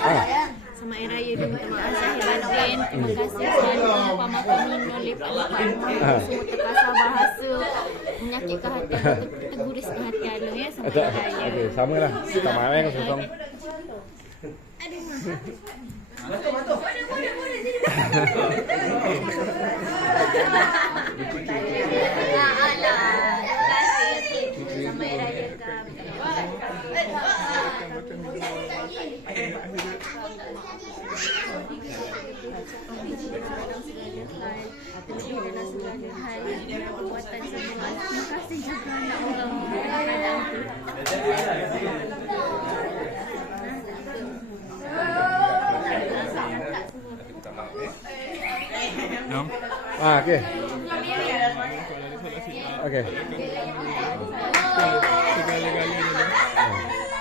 Ah. Sama Hari Raya dulu minta maaf. Terima kasih selalu Pama Pamino lepas Ah. Semua terkasar bahasa menyakitkan hati Alun, terguriskan hati Alun ya sama Okey, Hari Raya. okay, sama lah. Tak maaf Hari Raya Terima kasih ya raya maaf saya batin eh. Sama-sama tau. Ramai Raya tak terima maaf kalau ada salah silap,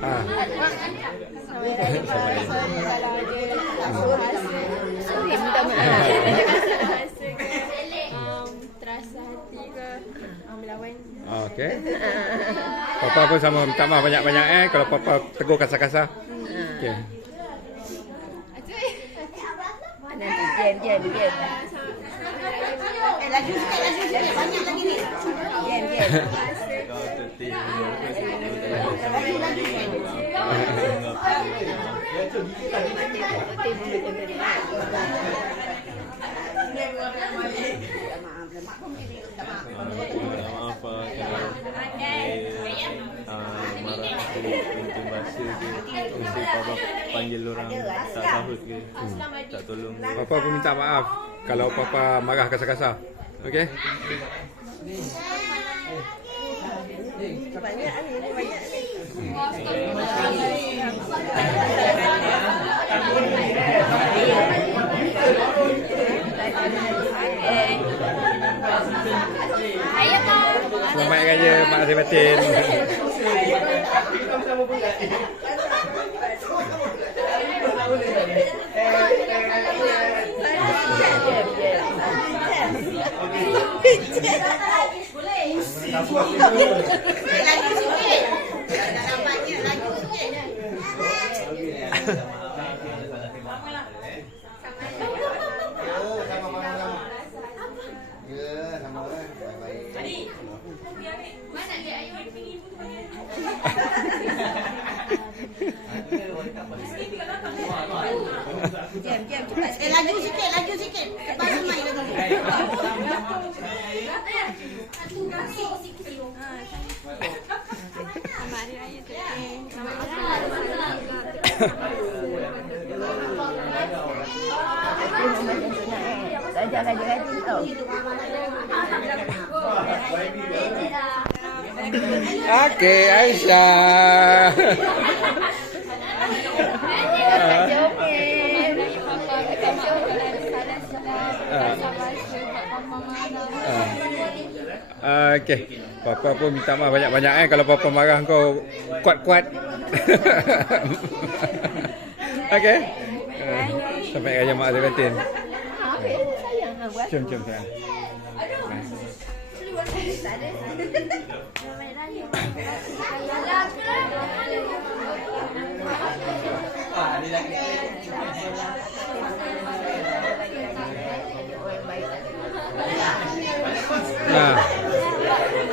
Ah. Um, um. Ah, Okey. Papa pun sama minta maaf banyak-banyak eh kalau papa tegur kasar-kasar. Okey. Eh, laju sikit, laju sikit. Banyak lagi ni. Papa pun minta maaf kalau papa marah kasar-kasar. Okey? Selamat raya Mak Azri Batin. Laju sikit. Tak nampaknya, laju sikit. Jam, jam, cepat. Eh, laju sikit, laju sikit. Lepas main lagi. Selamat Hari Raya Tek. Selamat Hari Raja-raja-raja tau. Okey, Aisyah. Okey. Papa ada marah. Ah, Okey. Papa pun minta maaf banyak-banyak eh kalau papa marah kau kuat-kuat. Okey. Ah, Sampai raya Mak Azri Batin. Okey, sayang ha buat. Jom, jom sayang. Ah.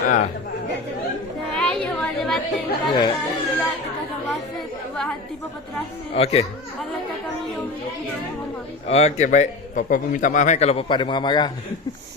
Ah. Batin. Ya. Bahasa, buat hati papa terasa. Okey. Minum. Okey, baik. Papa pun minta maaf eh kalau papa ada marah-marah.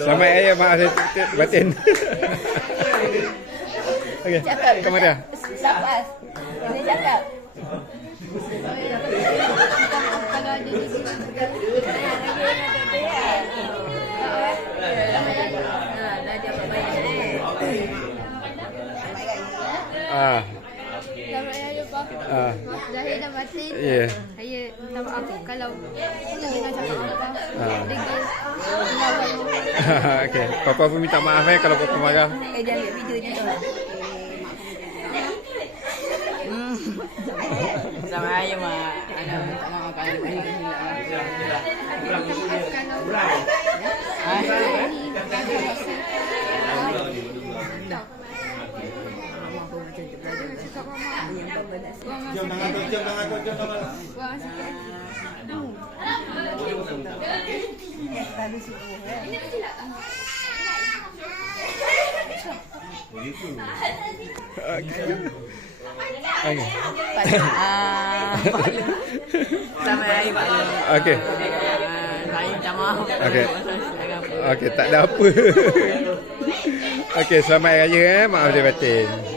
Selamat raya mak saya batin. Okey. Kamu dia. Lepas. Ini cakap. Kalau ada di sini. Ah. Selamat raya Pak. Ah. Zahir dan batin. Ya. Saya minta maaf kalau dengan cakap Okey. Papa pun minta maaf eh kalau papa marah. Eh, dia ambil video je tu. Sama aja mak. Ana minta maaf kalau ada Jom tangan tu, jom tangan tu, jom tangan tu. Buang sikit. Okey. Okey. Ah, sama aja Pak Lu. Okey. Ah, Saya minta maaf. Okey. Silakan. Okey, tak ada apa. Okey, selamat raya eh. Maaf dia batin.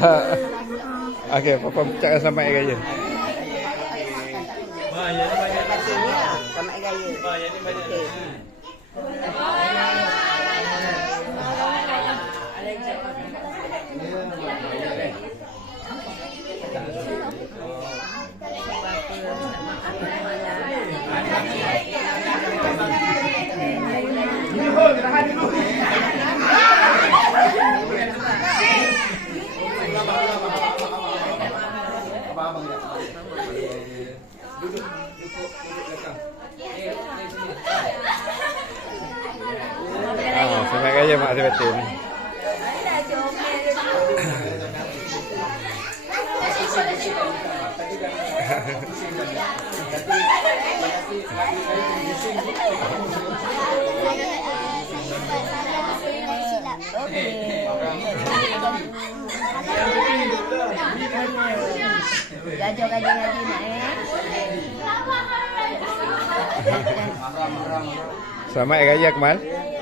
Okey, papa cakap selamat hari raya. Ma, yang ni banyak. Selamat raya. Ma, yang ni banyak nasi. Raya mak. Belajar belajar lagi nak eh. Selamat hari raya Kemal.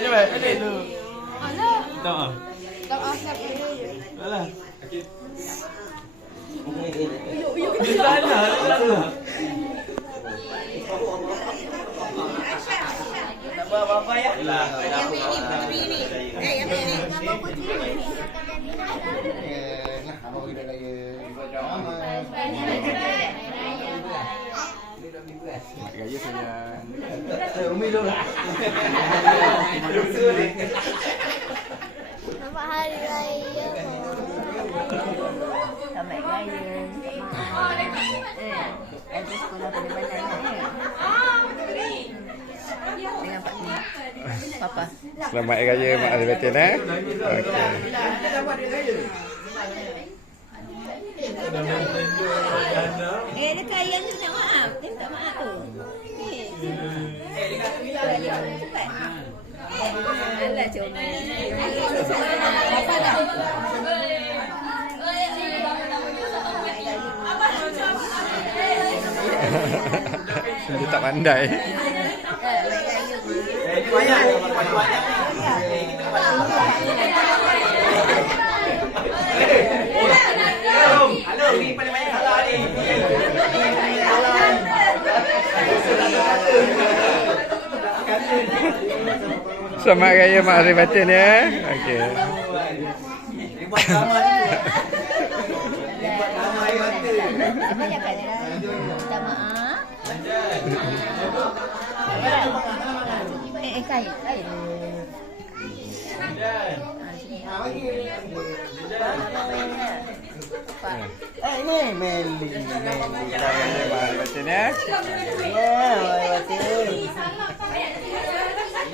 Eh, Cepat, cepat. Balik tu. Alah, Minta maaf. tak maaf selamat raya. Alah. Tak ada, tak ada. Yelah, tak ada apa-apa. Eh, yang raya. Eh. Dengan Pak Ni. Papa. Selamat hari raya mak dia batin eh. Okey. Eh, dekat ayam tu minta maaf. Dia minta maaf tu. Dia tak pandai. Eh, baik raya. Eh, ini banyak. Banyak, banyak. Halo, ni paling banyak salah ni. Selamat raya mak dia batin ya. Okey. Ni buat drama ni. Buat drama air mata. Banyak kan? Eh, eh kain, kain. Eh ini Meli. Meli. Baca ni eh.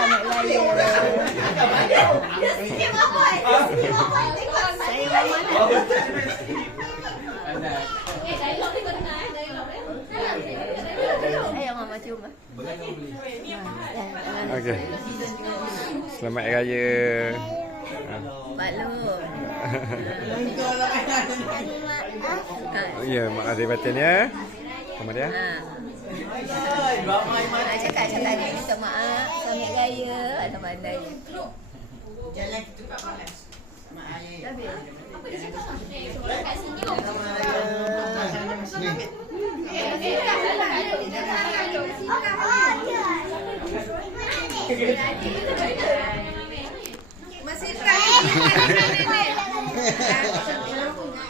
Selamat raya. Saya mama Ayo mama cium. Okey. Selamat Hari raya. Ha. Maklum. Ya, mak ada baca ni eh. Sama dia. Ha. Ah, cakap cakap. Dia minta maaf. Selamat raya. Ada pandai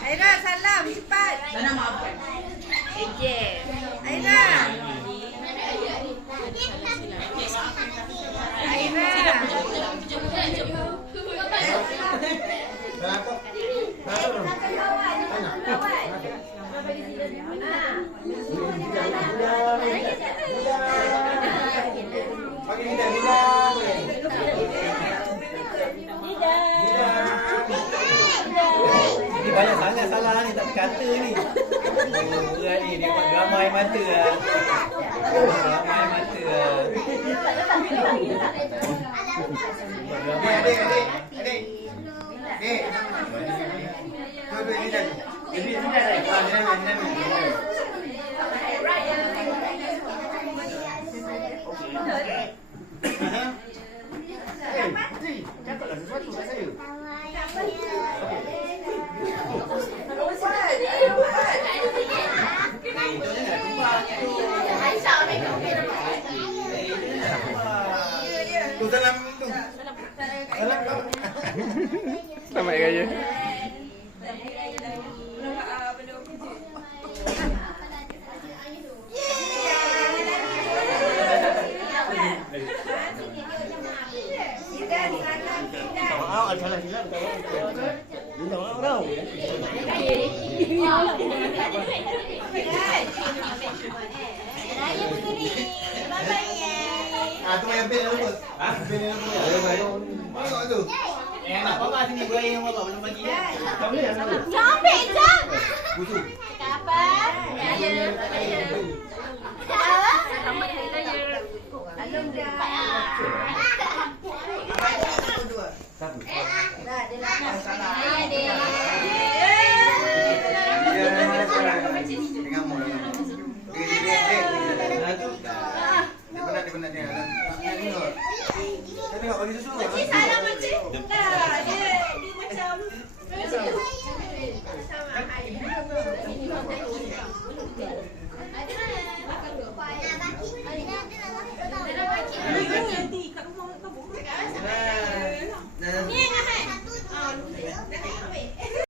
Aira salam. Cepat. Ejen Aira. Ni banyak sangat salah ni tak terkata ni. Oh, berat ni dia buat ramai mata ah. Ramai mata ah. Adik, adik, adik. Adik. Dua-dua ni dah. Jadi ni dah dah. Ah, ni dah, ni dah. Cakaplah sesuatu kat saya. Tu salam tu. Salam kau. Selamat Hari raya. Maaf, ada salah silap kau. Minta maaf tau. Ah, tu yang bil apa? Ah, bil apa? Ada baru. Tengok tu. Eh, anak bapa sini gua yang bapa belum bagi ya. Tak boleh tak boleh. Sampai jam Busu. Kapan? Raya Raya Selamat Hari Raya Dengan